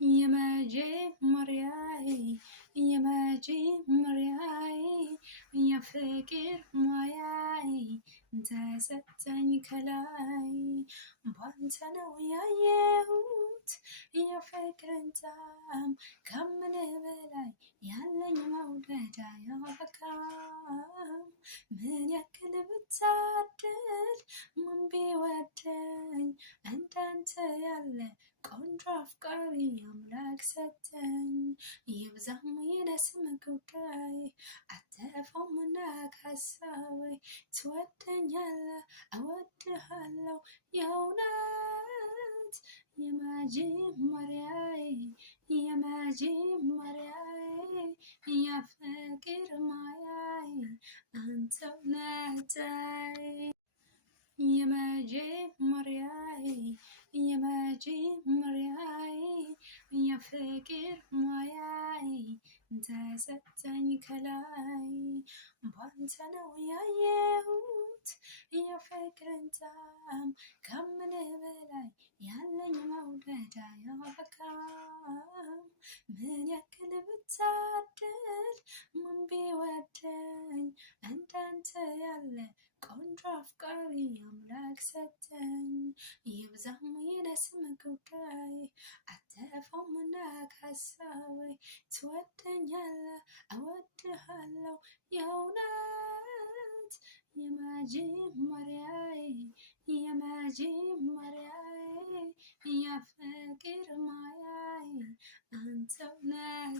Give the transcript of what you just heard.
የመጀመሪያዬ የፍቅር ሙያዬ ተሰጠኝ ከላይ ባንተ ነው ያየሁት የፍቅርን ጣዕም ከምልህ በላይ ያለኝ መውደድ አያበቃም ምን ያክል ብታደል ምን ቢወደኝ እንዳንተ ያለ ቆንጆ አፍቃሪ አምላክ ሰጠኝ ይብዛም ይነስም ጉዳይ አትጠፋምና ከሀሳቤ ትወደኛለህ እወድሃለሁ የእውነት የመጀመሪያዬ የፍቅር ሙያዬ አንተው ነህ የመጀመሪያዬ የፍቅር ሙያዬ ተሰጠኝ ከላይ ባንተ ነው ያየሁት የፍቅርን ጣዕም ከምልህ በላይ ያለኝ መውደድ አያበቃም ምን ያክል ብታደል ምን ቢወደኝ እንዳንተ ያለ ቆንጆ አፍቃሪ አምላክ ሰጠኝ ይብዛም ይነስም ጉዳይ አትጠፋምና ከሀሳቤ ትወደኛለህ እወድሃለሁ የእውነት የመጀመሪያዬ የፍቅር ሙያዬ አንተው ነህ